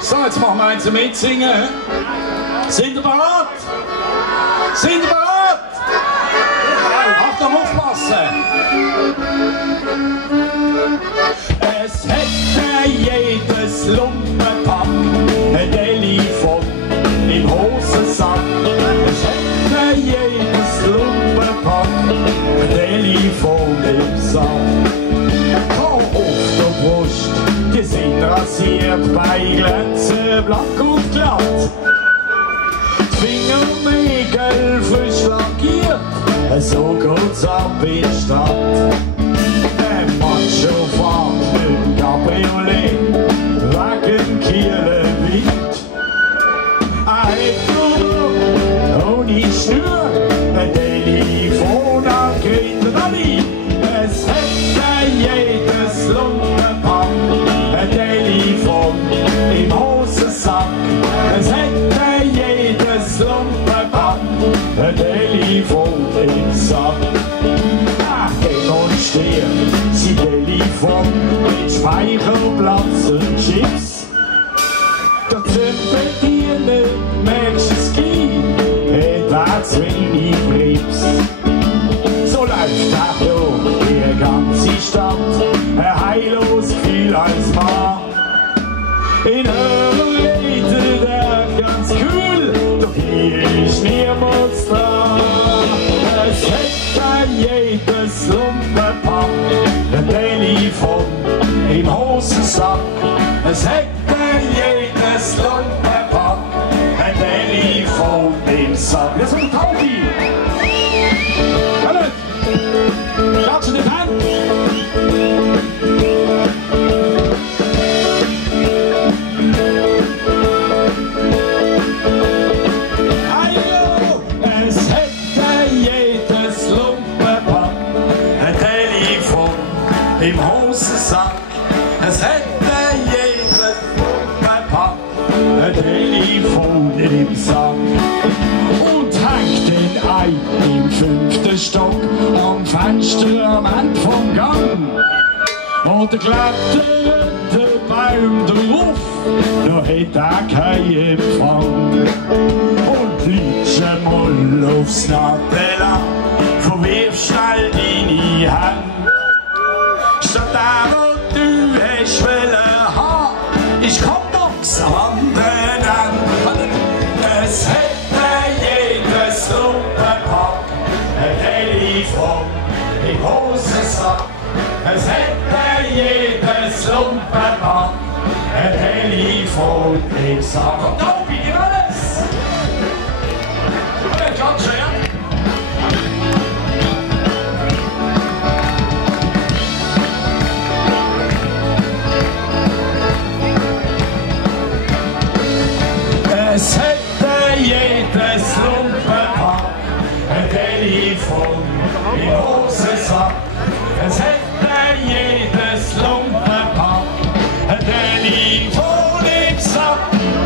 So, jetzt machen wir eins mitsingen. Sind ihr bereit? Sind ihr bereit? Achtung, aufpassen! Es hätte jedes Lumpenpack ein Telefon im Hosensack. Es hätte jedes Lumpenpack ein Telefon im Sack. Komm auf der Brust, die sind rasiert, bei Glänzen blank und glatt. Die Fingernägel frisch lackiert, so geht's ab in die Stadt. Der Macho fährt mit Cabriolet wegen Kielenwind. Ohne Schnur, ein Telefon an Kinderli. Es hätte jedes Lumpenpack ein Telefon im Hosensack. Es hätte jedes Lumpenpack ein Telefon im Sack. Demonstrieren sie Telefon mit Speicherplatz und Chips. Der Zündbediene merkst du es gleich, hat zu wenig Grips. So läuft er durch die ganze Stadt, ein heilloses Gefühl als Mann. In Hören redet er ganz kühl, doch hier ist niemand da. Es hätte jedes Lumpenpack ein Telefon im Hosensack. Es hätte jedes Lumpenpack ein Telefon im Sack. Jetzt kommt Taufi! Hallo! Klatschen die Hände! Im Hosensack, es hätte jedes Lumpenpack ein Telefon im Sack. Und hängt den Ei im 5. Stock am Fenster am Ende vom Gang. Oder klebt der Baum drauf, noch hat er keinen Empfang. Und lütsch mal aufs Natella, verwirf schnell deine Hand. Statt der, wo du hast wollen haben, ist Kompax am anderen Ende. Es hätte jedes Lumpenpack ein Telefon im Hosensack. Es hätte jedes Lumpenpack ein Telefon im Sack. Und da bin ich alles! Klatschen, ja? Es hätte jedes Lumpenpack ein Telefon im Hosensack.